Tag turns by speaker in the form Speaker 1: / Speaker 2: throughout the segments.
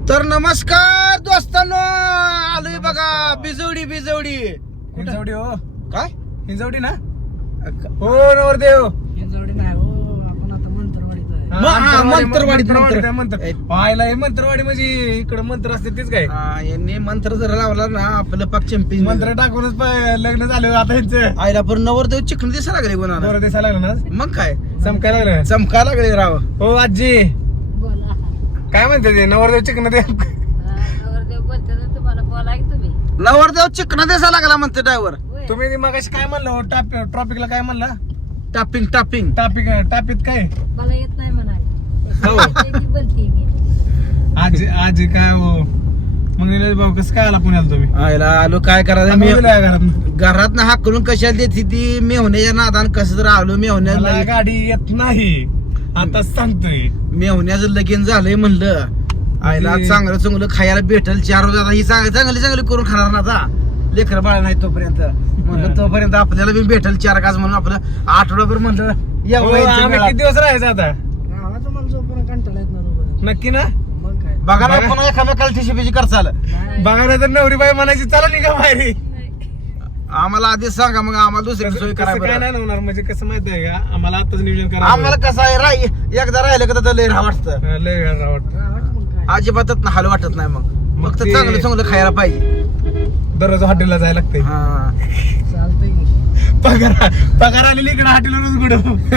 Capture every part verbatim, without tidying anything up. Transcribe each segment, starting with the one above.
Speaker 1: तर नमस्कार दोस्तांनो, आलोय बघा बिजवडी बिजवडी
Speaker 2: हिंजवडी हो
Speaker 1: काय
Speaker 2: हिंजवडी ना हो नवरदेव
Speaker 3: हिंजवडी नाही हो, आपण आता मंत्रवाडीत आहे.
Speaker 1: म- हा, मंत्रवाडीत,
Speaker 2: मंत्रवाडीत
Speaker 1: मंत्र.
Speaker 2: मंत्र पाहायला हे मंत्रवाडी म्हणजे इकडे मंत्र असते तेच काय
Speaker 1: हा, यांनी मंत्र जर लावला ना आपलं पाक चॅम्पियन
Speaker 2: मंत्र टाकूनच प- लग्न झालं आता यांचं
Speaker 1: आईला पण नवरदेव चिकन दिसा लागले कोणाला
Speaker 2: बरं दिसायला लागलं ना
Speaker 1: मग काय
Speaker 2: चमकायला लागलं
Speaker 1: चमका लागले राव.
Speaker 2: हो आजी
Speaker 3: बोला.
Speaker 2: काय म्हणते ते नवरदेव चिकन दे
Speaker 3: हा, नवरदेव बोलते ना तुम्हाला, बोला की तुम्ही.
Speaker 1: नवरदेव चिकन दिसा लागला म्हणते ड्रायव्हर.
Speaker 3: होय.
Speaker 2: तुम्ही मगाशी काय म्हणलं हो टाप ट्रॉपिकला काय म्हणला
Speaker 1: टापिंग टापिंग
Speaker 2: टापिक टापीत काय
Speaker 3: मला येत नाही म्हणाले.
Speaker 2: हो.
Speaker 3: त्याची बोलते मी.
Speaker 2: आजी आजी काय हो मग निलेश भाऊ कसं काय आला पुण्याला तुम्ही
Speaker 1: आईला आलो काय करायचं
Speaker 2: मी
Speaker 1: मी
Speaker 2: घरात
Speaker 1: घरात ना हाकलून कशाला देते ती मेहण्याच्या नादान कसं तर आलो
Speaker 2: मला
Speaker 1: मेहण्या
Speaker 2: गाडी येत नाही आता सांगतोय
Speaker 1: मेहण्याचं लगीन झालंय म्हणलं आईला
Speaker 2: ते-
Speaker 1: चांगलं चांगलं खायला भेटल चार रोज आता ही चांगली चांगली चांगली करून खाणार ना आता लेकर बाळ नाही तोपर्यंत म्हणलं
Speaker 2: हा.
Speaker 1: तोपर्यंत आपल्याला बी भेटल चार गाज म्हणून आपलं आठवडाभर म्हणलं या
Speaker 2: हो,
Speaker 1: वयाच्या
Speaker 2: आम्ही
Speaker 1: वेळात.
Speaker 2: किती दिवस राहायचं आता
Speaker 3: गावाचं मला जोपर्यंत कंटाळा येत ना तोपर्यंत.
Speaker 2: नक्की ना
Speaker 3: मग काय.
Speaker 1: बघा ना
Speaker 2: बघा.
Speaker 1: पुन्हा एखाद्या ठिशीपिशी करचाल
Speaker 3: नाही.
Speaker 2: बघा नाही तर नवरी बाई म्हणायची चला निघा बाहेरी
Speaker 1: आम्हाला आधीच सांगा मग आम्हाला दुसरी सोय
Speaker 2: कसं कसं काय
Speaker 1: करायला
Speaker 2: नाही होणार म्हणजे कसं माहिती आहे का आम्हाला आताच नियोजन करा
Speaker 1: आम्हाला कसं आहे राही एकदा राहिलं का तर लय राह वाटतं
Speaker 2: लय वेळ वाटत
Speaker 3: गावात मग काय.
Speaker 1: अजिबातच ना हाल वाटत नाही मग
Speaker 2: मग
Speaker 1: फक्त
Speaker 2: ते-
Speaker 1: चांगलं चांगलं खायला पाहिजे
Speaker 2: दररोज हॉटेलला जायला लागते
Speaker 1: हा
Speaker 3: चालतंय की.
Speaker 2: पगार पगार आलेली इकडे हॉटेलवरच गुड
Speaker 3: मग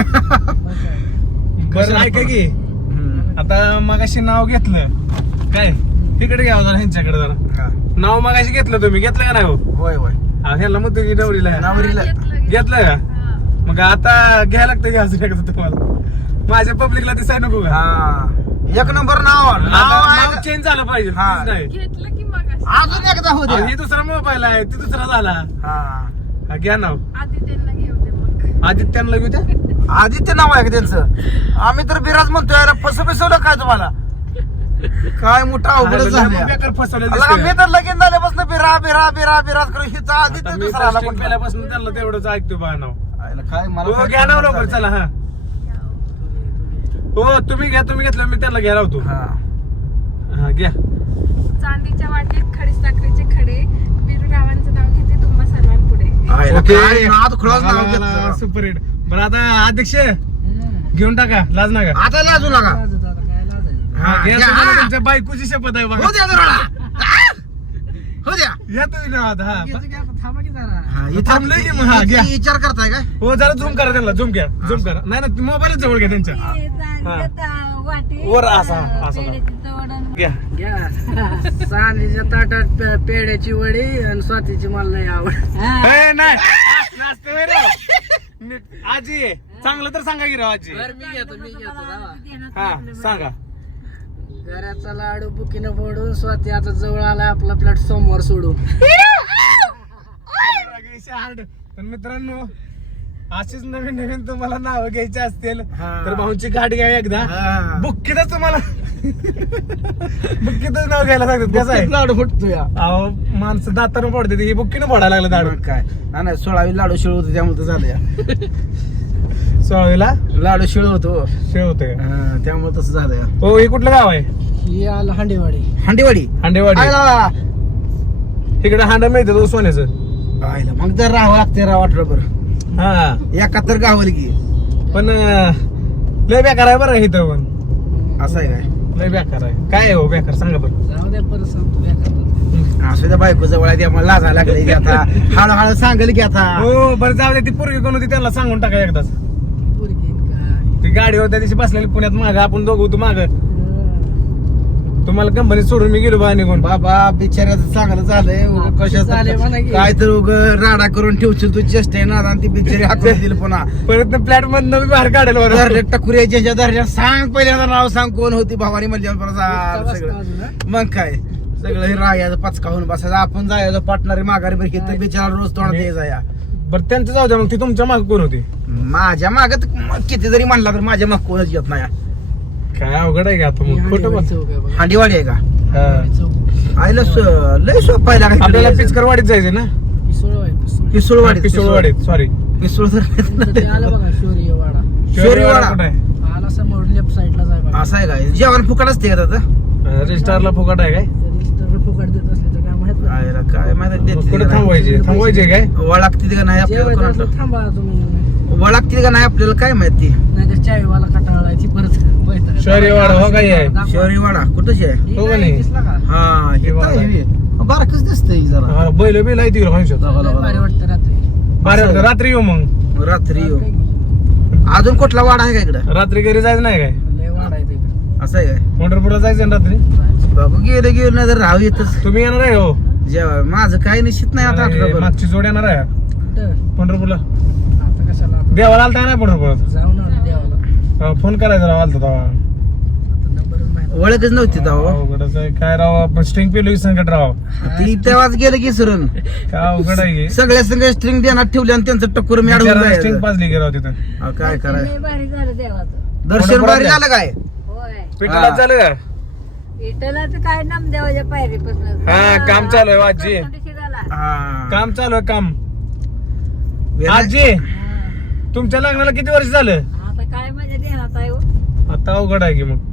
Speaker 3: काय.
Speaker 2: बरं ऐका की
Speaker 1: हम्म.
Speaker 2: आता मगाशी नाव घेतलं काय तिकडे घ्यावं जरा ह्यांच्याकडे जरा
Speaker 1: हा.
Speaker 2: नाव मगाशी घेतलं तुम्ही घेतलं का नाही हो
Speaker 1: होय होय
Speaker 2: हा, ह्याला मग तुम्ही नवरीला
Speaker 1: नवरीला
Speaker 2: घेतलं का मग आता घ्यायला लागतं घ्यायचं एकदा तुम्हाला माझ्या पब्लिकला दिसाय नको का
Speaker 1: हा एक नंबर नाव नाव
Speaker 2: नाव
Speaker 1: आहे.
Speaker 2: चेंज झालं पाहिजे
Speaker 1: हा.
Speaker 2: तेच नाही
Speaker 4: घेतलं की मग
Speaker 1: अजून एकदा होऊ
Speaker 2: अहो,
Speaker 1: द्या
Speaker 2: हे दुसरा मोबाईल आहे ते दुसरा झाला
Speaker 1: हा.
Speaker 2: हा, घ्या नाव
Speaker 4: आधी त्यांना घेऊ दे मग.
Speaker 2: आदित्यांना घेऊ द्या
Speaker 1: आदित्य नाव आहे का त्यांचं आम्ही तर बिराज म्हणतोय याला फसं बिसवलं काय तुम्हाला काय मोठा अवघड
Speaker 2: लय
Speaker 1: झालं
Speaker 2: बेकार फसवलेलं
Speaker 1: अला का
Speaker 2: दिसतंय.
Speaker 1: मी तर लगीन झाल्यापासून बिरा बिरा बिरा बिराज करून हिचा आदित्य
Speaker 2: आता मी
Speaker 1: दुसरा आला
Speaker 2: testing
Speaker 1: कोणता?
Speaker 2: केल्यापासून त्यांना तेवढंच ऐकतो बा नाव
Speaker 1: आयला काय मला
Speaker 2: हो घ्या नाव लवकर चला हा हो तुम्ही घ्या तुम्ही घेतलं मी त्याला घ्या लावतो
Speaker 1: हा.
Speaker 2: हा घ्या
Speaker 4: चांदीच्या वाटेत खडीस साखरेचे खडे बिरुगावांचं नाव घेते तुम्हा सर्वांपुढे.
Speaker 1: आयला
Speaker 2: ओके.
Speaker 1: काय नाद खुळाच नाव घेतलं.
Speaker 2: सुपर हिट बरं आता अध्यक्ष
Speaker 3: हम्म.
Speaker 2: घेऊन टाका लाज नका
Speaker 1: आता लाजू नका
Speaker 3: लाजत आता काय लाजायचं.
Speaker 1: हा,
Speaker 2: घ्या
Speaker 1: घ्या.
Speaker 2: तुम्हाला तुमच्या बायकोची शपथ आहे बघा
Speaker 1: हो द्या जरा. हो द्या
Speaker 2: घ्या तुम्ही नाव आता हा
Speaker 3: घेतो की आता, थांबा की जरा.
Speaker 1: हा, इथं-
Speaker 2: थांबलंय की मग, हा, घ्या.
Speaker 1: इथं विचार करताय काय
Speaker 2: हो जरा झूम करा त्यांना झूम घ्या झूम करा नाही ना मोबाईलच जवळ घ्या त्यांच्या
Speaker 3: ते चांदीच्या वाटेत,
Speaker 2: वर असा, असा.
Speaker 3: पेढ्याची चवडण.
Speaker 2: घ्या
Speaker 3: घ्या. चांदीच्या ताटात पे- पेढ्याची वडी आणि स्वातीची मला लय आवड.
Speaker 2: ए, नाही नाचते होय राव. नीट. आजी चांगलं तर सांगा की राव आजी
Speaker 3: बरं, मी घेतो मी घेतो जावा.
Speaker 2: हा सांगा
Speaker 3: घराचा लाडू बुकीनं फोडून स्वाती आता जवळ आला आपला प्लॅट सोमवार सोडून.
Speaker 2: हार्ड पण मित्रांनो अशीच नवीन नवीन तुम्हाला नाव घ्यायची असतील
Speaker 1: हा.
Speaker 2: तर भाऊंची गाडी घ्या एकदा
Speaker 1: हा.
Speaker 2: बुक्कीतच तुम्हाला बुक्कीतच नाव घ्यायला सांगतात कसं आहे
Speaker 1: लाडू फुटतो या
Speaker 2: अहो माणसं दातानं पडते ती बुक्कीनं पडायला लागलं दाडू
Speaker 1: मग काय नाही नाही सोळावी लाडू शिळ होतो त्यामुळे तर झालं या
Speaker 2: सोळावीला
Speaker 1: लाडू शिळ होतो
Speaker 2: शेव होते
Speaker 1: हा, त्यामुळे तसं झालं या
Speaker 2: हो हे कुठलं गाव आहे
Speaker 3: ही आलं हांडेवाडी.
Speaker 1: हांडेवाडी
Speaker 2: हांडेवाडी
Speaker 1: आयला
Speaker 2: इकडे हांडा मिळते तो सोन्याचं
Speaker 1: आयला मग तर राहावं लागते राव आठवडाभर
Speaker 2: हा
Speaker 1: एका तर गावाला की
Speaker 2: पण अं, लय बेकार आहे बरं इथं पण
Speaker 1: असं आहे काय
Speaker 2: लय बेकार आहे काय आहे हो बेकार सांगा बरं
Speaker 3: जाऊ द्या परत सांगतो बेकार.
Speaker 1: असं त्या बायको जवळ आहे त्यामुळे लाजा लागले की आता हळूहळू सांगेल की आता
Speaker 2: हो बरं जाऊ दे ती पोरगी कोण होती त्यांना सांगून टाका एकदाच
Speaker 3: पोरगी काय.
Speaker 2: ती गाडीवर त्या दिवशी बसलेली पुण्यात माग आपण दोघं होतो माग
Speaker 3: हं.
Speaker 2: तुम्हाला कंपनी सोडून मी गेलो बा निघून
Speaker 1: बाबा बिचाऱ्याचं चांगलं झालंय उगा
Speaker 3: हा, झालंय म्हणा
Speaker 1: कशाचं
Speaker 3: की.
Speaker 1: काय तर उग राडा करून ठेवशील तू चेष्ट आहे ना आणि ती बिचारी हातात दिली पुन्हा
Speaker 2: परत प्लॅट मधनं मी बाहेर काढेल बरं
Speaker 1: धरले टकुऱ्याच्या दर्जा सांग पहिल्यांदा नाव सांग कोण होती भवानी मल्ल्यावर
Speaker 3: इतका बसता
Speaker 1: सगळं
Speaker 3: अजून, हं?
Speaker 1: मग काय सगळं हे राहायचं पचका होऊन बसायचं आपण जायचं पाटणारी माघारी बरं घेत बिचारा रोज तोंडात यायचा या
Speaker 2: बरं त्यांचं जाऊ द्या मग ती तुमच्या माग कोण होती
Speaker 1: माझ्या मागत किती जरी म्हणला तर माझ्या माग कोणच येत नाही
Speaker 2: काय अवघड आहे का आता
Speaker 3: ही
Speaker 2: मग खोटं
Speaker 3: हांडेवाडी
Speaker 2: बोल
Speaker 3: चौक आहे बघा.
Speaker 1: हांडीवाडी आहे का
Speaker 2: हा.
Speaker 3: हांडेवाडी चौक.
Speaker 1: आईला स- लय सोपं आहे लागायचं.
Speaker 2: आपल्याला पिचकरवाडीत जायचं ना
Speaker 3: पिसोळ आहे, पिसोळ.
Speaker 1: पिसुळवाडी
Speaker 2: पिसोळवाडीत सॉरी
Speaker 1: पिसुळ
Speaker 3: तुमचं ते आलं बघा शौर्यवाडा.
Speaker 1: शोरीवाडा.
Speaker 2: कुठं आहे
Speaker 3: आला समोर लेफ्ट साईडला जाय बघा.
Speaker 1: असं आहे काय जेवण फुकट असते का त्याचं
Speaker 2: रजिस्टारला फुकट आहे काय
Speaker 3: रजिस्टर फुकट देत असले तर काय माहित नाही.
Speaker 1: आयला काय माहिती
Speaker 2: मग कुठे थांबवायचे थांबवायचे काय
Speaker 1: वळागती का नाही आपल्याला
Speaker 3: जेवायचं
Speaker 1: कोणाला
Speaker 3: असलं थांबा तुम्ही,
Speaker 1: वळागती का नाही आपल्याला काय माहिती.
Speaker 3: नाही तर चायवाला कटाळायची परत बैठक.
Speaker 2: शहरीवाडा हो काय आहे
Speaker 1: शहरी वाडा कुठंच आहे.
Speaker 3: ही
Speaker 2: हो का
Speaker 3: नाही,
Speaker 2: नाही?
Speaker 3: दिसला का?
Speaker 1: हा हे
Speaker 2: वाडा.
Speaker 1: तर हे. बारकच दिसतंय जरा
Speaker 2: हा, बैल बिल आहे तिकडे माणसात
Speaker 3: लय भारी वाटतं रात्री.
Speaker 2: बारा रात्री येऊ मग
Speaker 1: रात्री येऊ. अजून कुठला वाडा आहे का इकडं
Speaker 2: रात्री घरी जायचं नाही काय
Speaker 3: लय वाढ आहे तिकडे.
Speaker 1: असं आहे काय.
Speaker 2: पंढरपूरला जायचं ना रात्री
Speaker 1: बाबू गेलं गेलं नाही तर राहू येतच
Speaker 2: तुम्ही येणार आहे हो
Speaker 1: जेव्हा माझं काही निश्चित नाही आता
Speaker 2: अरे,
Speaker 1: आठवडा
Speaker 2: मागची जोड येणार आहे
Speaker 3: कुठं?
Speaker 2: पंढरपूरला
Speaker 3: आता कशाला आता?
Speaker 2: देवाला आलता नाही पंढरपुरात
Speaker 3: जाऊ ना देवाला.
Speaker 2: हा, फोन करायचा राव आलता तेव्हा
Speaker 3: आता नंबरच माहित.
Speaker 1: ओळखच नव्हती तेव्हा.
Speaker 2: अवघडच आहे. काय राव आपण स्ट्रिंग पिलो संकट राव
Speaker 1: ती तेव्हाच गेलं की सरून
Speaker 2: काय अवघड आहे की?
Speaker 1: सगळ्या सगळ्या स्ट्रिंग देण्यात ठेवले आणि त्यांचं टक्कर मी अडवून
Speaker 2: बिचाराला स्ट्रिंग
Speaker 1: जायचं.
Speaker 2: पाजली की राव तिथं
Speaker 1: हा, काय कराय
Speaker 5: लय भारी झालं देवाचं.
Speaker 1: दर्शन भारी झालं काय.
Speaker 5: होय
Speaker 2: पिठाला
Speaker 1: हा.
Speaker 2: चालू का
Speaker 5: विठ्ठलाचं काय नाम देवाच्या पायरीपासून
Speaker 2: हा, काम चालू आहे, आजी.
Speaker 1: हा.
Speaker 2: काम चालू आहे काम
Speaker 1: वेना-
Speaker 2: आजी तुमच्या लग्नाला किती वर्ष झालं
Speaker 5: आता काय माझ्या देण्यात आहे हो?
Speaker 2: आता अवघड आहे की मग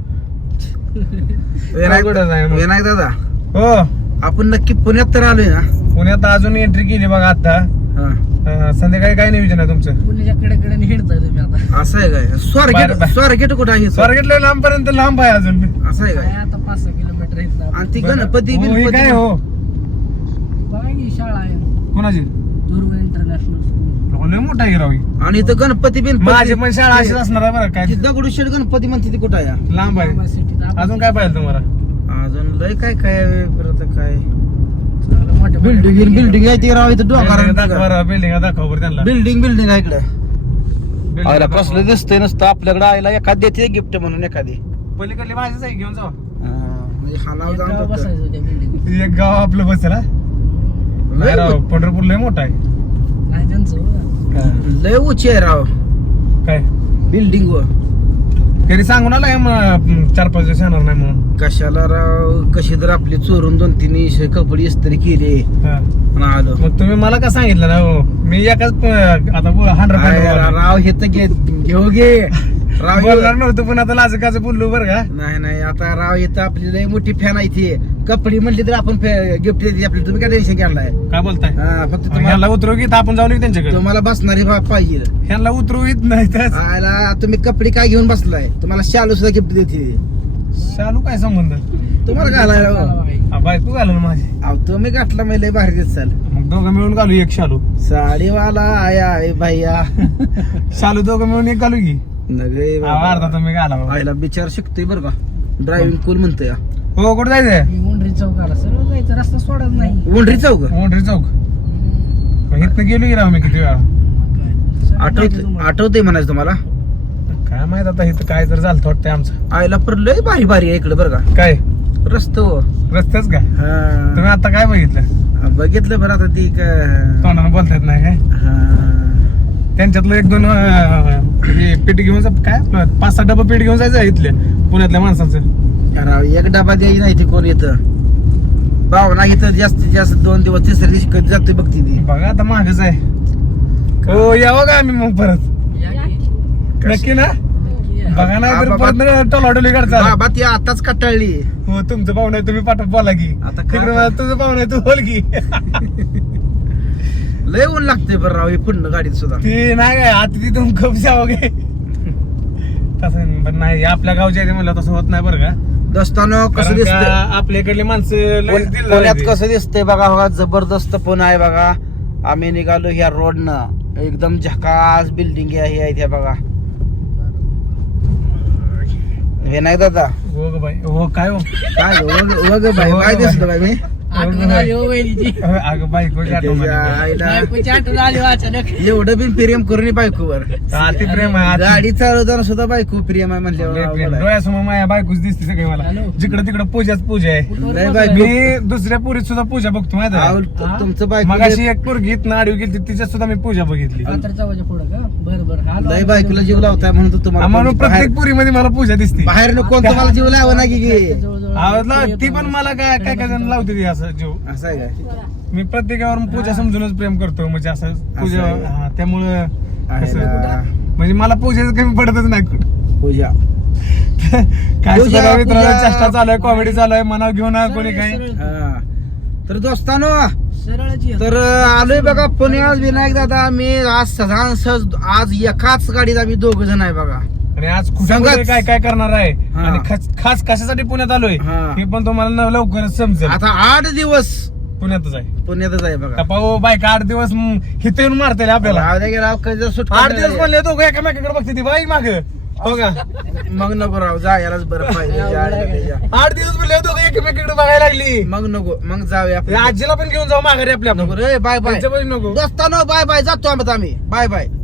Speaker 1: विनायक
Speaker 2: अवघडच आहे मग.
Speaker 1: विनायक दादा
Speaker 2: हो
Speaker 1: आपण नक्की पुण्यात तर आलोय ना.
Speaker 2: पुण्यात अजून एंट्री केली बघा आता
Speaker 1: हा.
Speaker 2: अं, संध्याकाळी काय नियोजन आहे तुमचं
Speaker 3: पुण्याच्या कडेकडे हिंडताय तुम्ही आता.
Speaker 1: असं आहे काय
Speaker 2: बाहेर-
Speaker 1: स्वारगेट
Speaker 2: बाहेर.
Speaker 1: स्वारगेट कुठं आहे स्वार
Speaker 2: स्वारगेटला लांब पर्यंत लांब आहे अजून
Speaker 1: असं आहे
Speaker 3: काय
Speaker 1: काय.
Speaker 3: आता पाच सहा किलोमीटर इथं.
Speaker 1: आणि ती गणपती
Speaker 2: हो, हे
Speaker 1: बिनपती
Speaker 2: काय हो
Speaker 3: बघा की शाळा आहे
Speaker 2: कोणाची
Speaker 3: दुर्ग इंटरनॅशनल स्कूल.
Speaker 2: लय मोठा आहे की राव ही.
Speaker 1: आणि इथं गणपती बिनपती
Speaker 2: माझी पण शाळा अशीच असणार आहे बरं काय
Speaker 1: ती दगडूशेठ गणपती म्हणते ती कुठं आहे.
Speaker 2: लांब आहे
Speaker 3: सिटीत
Speaker 2: अजून काय पाहिजे तुम्हाला
Speaker 1: अजून लय काय काय आहे, परत काय
Speaker 3: मोठ्या
Speaker 1: बिल्डिंग बिल्डिंग आहे ती राव इथं
Speaker 2: बिल्डिंग दाखवा
Speaker 1: डोंगर
Speaker 2: बरं, बिल्डिंग दाखवा बरं त्यांना
Speaker 1: बिल्डिंग बिल्डिंग आहे इकडे.
Speaker 2: बिल्डिंग
Speaker 1: आयला
Speaker 2: दाखवा.
Speaker 1: कसलं दिसतंय नसतं आपल्याकडे आयला एखाद देते गिफ्ट म्हणून एखादी.
Speaker 2: पलीकडली माझीच आहे घेऊन जावा
Speaker 1: हा, म्हणजे हा नाव जाऊन फक्त.
Speaker 3: बसायचं त्या बिल्डिंग.
Speaker 2: एक गाव आपलं बसेल हा. नाही राव पंढरपूर लय मोठा आहे
Speaker 3: नाही त्यांचं हो.
Speaker 1: लय उची आहे राव
Speaker 2: काय
Speaker 1: बिल्डिंग व
Speaker 2: घरी सांगून आलाय मग चार पाच दिवस येणार नाही म्हणून
Speaker 1: कशाला राव कशी तर आपली चोरून दोन तीन इशे कपडे इस्त्री केली
Speaker 2: हा.
Speaker 1: आणि आलो.
Speaker 2: मग तुम्ही मला का सांगितलं ना हो मी एकाच प- आता
Speaker 1: आय,
Speaker 2: हंड्रेड
Speaker 1: राव हे तर घे घेऊ घे राव हे-
Speaker 2: बोलणार नव्हतं पण आता लाज काच बोललो बरं का
Speaker 1: नाही नाही आता राव येतं आपली लय मोठी फॅन आहे ती कपडे म्हणली तर आपण गिफ्ट देते आपली. तुम्ही काय टेन्शन घ्यायलाय.
Speaker 2: काय बोलताय
Speaker 1: हा फक्त
Speaker 2: ह्यांना
Speaker 1: तुम्हाला
Speaker 2: उतरव घेत आपण जाऊन येऊ त्यांच्याकडे
Speaker 1: तुम्हाला बसणारी बाप पाहिजे.
Speaker 2: ह्यांना उतरवू येत नाही त्याच
Speaker 1: आयला तुम्ही कपडे काय घेऊन बसलाय तुम्हाला शालू सुद्धा गिफ्ट देते.
Speaker 2: चालू काय संबंध
Speaker 1: तुम्हाला घालायला हो.
Speaker 2: हा, बायको घालून माझी
Speaker 1: अहो, तुम्ही गाठला म्हणजे लय भारी दिसाल.
Speaker 2: मग दोघं मिळून घालू एक शालू
Speaker 1: साडीवाला आया आहे भैया
Speaker 2: शालू दोघं मिळून एक घालू की
Speaker 1: नगे
Speaker 2: हा, अर्धा तुम्ही घाला बाबा.
Speaker 1: आईला बिचार शिकतोय बरं का ड्रायव्हिंग कूल म्हणतोय.
Speaker 2: हो कुठं जायचंय
Speaker 3: मी मुंडरी चौकाला सरळ जायचं रस्ता सोडत नाही.
Speaker 1: उंडरी चौक
Speaker 2: मोटरी चौक मग इथनं गेलो की राव मी किती वेळा
Speaker 1: आठवत आठवतंय म्हणायचं तुम्हाला.
Speaker 2: काय माहित आता इथं काय तर झालं वाटतंय आमचं
Speaker 1: आईला पर लय भारी भारी आहे इकडे बरं का
Speaker 2: काय
Speaker 1: रस्तो.
Speaker 2: रस्त्याच का
Speaker 1: हा.
Speaker 2: तुम्ही आता काय बघितलं
Speaker 1: बघितलं बरं आता ती का-
Speaker 2: तोंडानं बोलतात नाही काय
Speaker 1: हा.
Speaker 2: त्यांच्यातलं एक दोन अं, हे पीठ घेऊन जा- काय आपलं पाच सहा डबा पीठ घेऊन जायचं इथल्या पुण्यातल्या माणसाचं
Speaker 1: राव एक डबा द्यायची नाही ती कोण येतं भावना इथं जास्तीत जास्त दोन दिवस तिसऱ्या दिवशी कधी जाते बघती ती.
Speaker 2: बघा आता मागच आहे हो यावं का आम्ही मग परत
Speaker 3: या की.
Speaker 2: नक्की ना
Speaker 3: नक्की या.
Speaker 2: बघा नाही
Speaker 1: हा,
Speaker 2: तर
Speaker 1: बाबा.
Speaker 2: परत टोलाडोली करता
Speaker 1: बाबा ती आताच कटाळली.
Speaker 2: हो तुमचं पाहुणं आहे तुम्ही पाठव बोला की
Speaker 1: आता काय
Speaker 2: तिकडे मला तुझं पाहुणं आहे तू बोल की
Speaker 1: लय ऊन लागते बरं राव हे पुढनं गाडीत सुद्धा.
Speaker 2: ती नाही काय आता तिथून खूप जावं गे तसं पण नाही आपल्या गावच्या इथे म्हणलं तसं होत नाही बरं का
Speaker 1: दस्तानो कसं
Speaker 2: कारण
Speaker 1: दिसतंय
Speaker 2: का आपल्या इकडली माणसं लय
Speaker 1: पुण-
Speaker 2: दिलदार
Speaker 1: पुण्यात
Speaker 2: आहेत.
Speaker 1: कसं दिसतंय बघा बघा जबरदस्त पुणे आहे बघा. आम्ही निघालो ह्या रोडनं एकदम झकास बिल्डिंग आहे ह्या इथे बघा. हे नाही दादा
Speaker 2: हो ग बाई हो काय हो
Speaker 1: काय गं, वग वग बाई काय दिसलं बाई मी
Speaker 3: आठवण आली हो वहिनीची.
Speaker 2: अगं बायको
Speaker 1: त्याच्या आईला
Speaker 3: बायकोची आठवण आली हो अचानक.
Speaker 1: एवढं बिन प्रेम करून बायकोवर
Speaker 2: अति प्रेम आहे अति-
Speaker 1: गाडी चालवताना सुद्धा बायको प्रेम आहे
Speaker 2: लय प्रेम.
Speaker 1: म्हणल्यावर
Speaker 2: डोळ्यासमोर माझ्या बायकोच दिसते सगळी मला
Speaker 3: हॅलो.
Speaker 2: जिकडे तिकडे पूजाच पूजा आहे
Speaker 1: लय बायको
Speaker 2: मी दुसऱ्या पुरीत सुद्धा पूजा बघतो माहिती
Speaker 1: अहो,
Speaker 2: आहे
Speaker 1: त- तुमचं बायको
Speaker 2: मग अशी एक पोरगी इथनं आडवी गेली तिच्यात सुद्धा मी पूजा बघितली
Speaker 3: कात्रच्या वाजे पुढं का बरं बरं आलो.
Speaker 1: लय बायकोला जीव लावताय म्हणून तर तुम्हाला
Speaker 2: म्हणून
Speaker 1: बाहेर
Speaker 2: प्रत्येक पुरीमध्ये मला पूजा दिसते
Speaker 1: बाहेर कोण तुम्हाला जीव लावा ना की गे?
Speaker 3: जवळजवळ
Speaker 2: आवडला ती पण मला काय काय काय जण लावते ती असं जीव
Speaker 1: असं आहे काय
Speaker 2: मी प्रत्येकावर पूजा समजूनच प्रेम करतो म्हणजे असं पूजा
Speaker 1: असं आहे.
Speaker 2: हा, त्यामुळं कसं
Speaker 1: आयला.
Speaker 2: म्हणजे मला पूजेचं कमी पडतच नाही कुठं
Speaker 1: पूजा
Speaker 2: काय
Speaker 1: पूजा,
Speaker 2: सुद्धा मित्रांनो
Speaker 1: पूजा.
Speaker 2: चेष्टा चालू आहे, कॉमेडी चालू आहे, मनाव घेऊन आहे कोणी काय.
Speaker 1: हा. तर दोस्तानो
Speaker 3: सरळच ये.
Speaker 1: तर आलोय बघा पुण्यात विनायक दादा मी आज सहज सहज आज एकाच गाडीत आम्ही दोघ जण आहे बघा.
Speaker 2: आणि आज कुठे
Speaker 1: संगत.
Speaker 2: कुठे काय काय करणार आहे
Speaker 1: हा.
Speaker 2: आणि खास खास कशासाठी पुण्यात आलोय
Speaker 1: हा.
Speaker 2: हे पण तुम्हाला न- लवकरच समजेल.
Speaker 1: आता आठ दिवस
Speaker 2: पुण्यातच आहे
Speaker 1: पुण्यातच आहे बघा.
Speaker 2: पाहू बायका आठ दिवस म, हिथं येऊन मारते आपल्याला.
Speaker 1: राहू दे की राव, कधी सुट
Speaker 2: आठ दिवस म्हणले दोघं एकामेकाकडे बघते ती बाईक माग हो का.
Speaker 1: मग नको राव जायलाच बरं पाहिजे आठ दिवस.
Speaker 2: आठ दिवस म्हणले दोघं एकमेकाकडे बघायला लागली.
Speaker 1: मग नको मग जाऊया आपण.
Speaker 2: आजीला पण घेऊन जाऊ माघारी आपल्या.
Speaker 1: नको रे बाय बाय
Speaker 2: त्यांच्या पण नको.
Speaker 1: दोस्तानो बाय बाय जातो आम्ही बाय बाय.